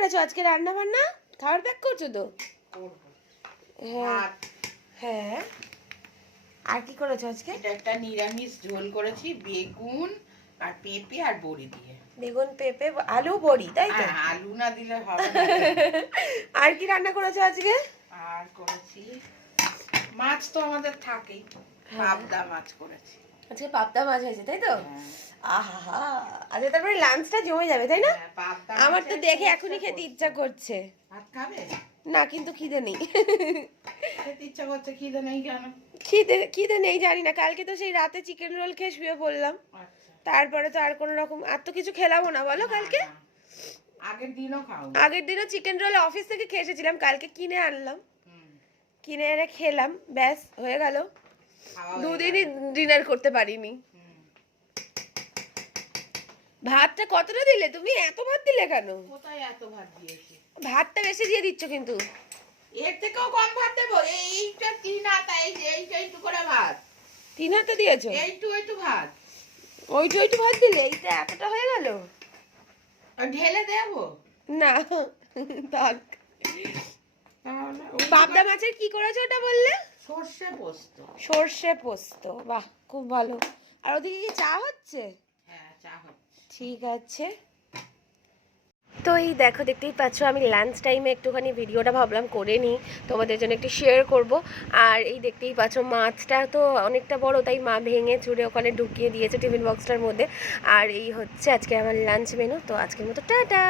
করেছো আজকে রান্না বান্না? খাবার প্যাক করছো তো? হ্যাঁ হ্যাঁ। আর কি করেছো আজকে? এটা একটা নিরামিষ ঝোল করেছি, বেগুন আর পেঁপে আর বড়ি দিয়ে। বেগুন পেঁপে আলু বড়ি, তাই তো? আলু না দিলে হবে না। আর কি রান্না করেছো আজকে? আর করেছি মাছ, তো আমাদের থাকেই, পাবদা মাছ করেছি। আজকে পাবদা মাছ হয়েছে, তাই তো? আহা, আজকে তারপরে লাঞ্চটা জমে যাবে, তাই না? আমার তো দেখে এখনই খেতে ইচ্ছা করছে। ভাত খাবে না, কিন্তু খিদে নেই। খেতে ইচ্ছা করছে, খিদে নেই কেন? খিদে নেই জানি না, কালকে তো সেই রাতে চিকেন রোল খেয়ে শুয়ে পড়লাম। তারপরে তো আর কোনো রকম আর তো কিছু খেলামও না, বলো? কালকে আগের দিনও খাও? আগের দিনও চিকেন রোল অফিস থেকে খেয়ে এসেছিলাম, কালকে কিনে আনলাম, কিনে এনে খেলাম, ব্যাস হয়ে গেল। দুদিনই ডিনার করতে পারিনি। ভাতটা কতটা দিলে তুমি? এত ভাত দিলে কেন? কোথায় এত ভাত দিয়েছি? ভাতটা বেশি দিয়ে দিচ্ছ কিন্তু। এর থেকেও কম ভাত দেবো? এইটা 3 হাতা, এইটা একটু করে ভাত। 3 হাতে দিয়েছো? এইটু ভাত। ওইটু ভাত দিলে, এইটা এতটা হয়ে গেল? ঢেলে দেবো না, থাক। পাবদা মাছের কি করেছো ওটা বললে? সর্ষে পোস্ত। সর্ষে পোস্ত, বাহ, খুব ভালো। আর ওদিকে কি চা হচ্ছে? হ্যাঁ, চা হচ্ছে। ঠিক আছে। তো এই দেখো, দেখতেই পাচ্ছ আমি লাঞ্চ টাইমে একটুখানি ভিডিওটা ভাবলাম করে নিই, তোমাদের জন্য একটু শেয়ার করব। আর এই দেখতেই পাচ্ছ মাছটা তো অনেকটা বড়, তাই মা ভেঙে চুড়ে ওখানে ঢুকিয়ে দিয়েছে টিফিন বক্সটার মধ্যে। আর এই হচ্ছে আজকে আমার লাঞ্চ মেনু। তো আজকের মতো টাটা।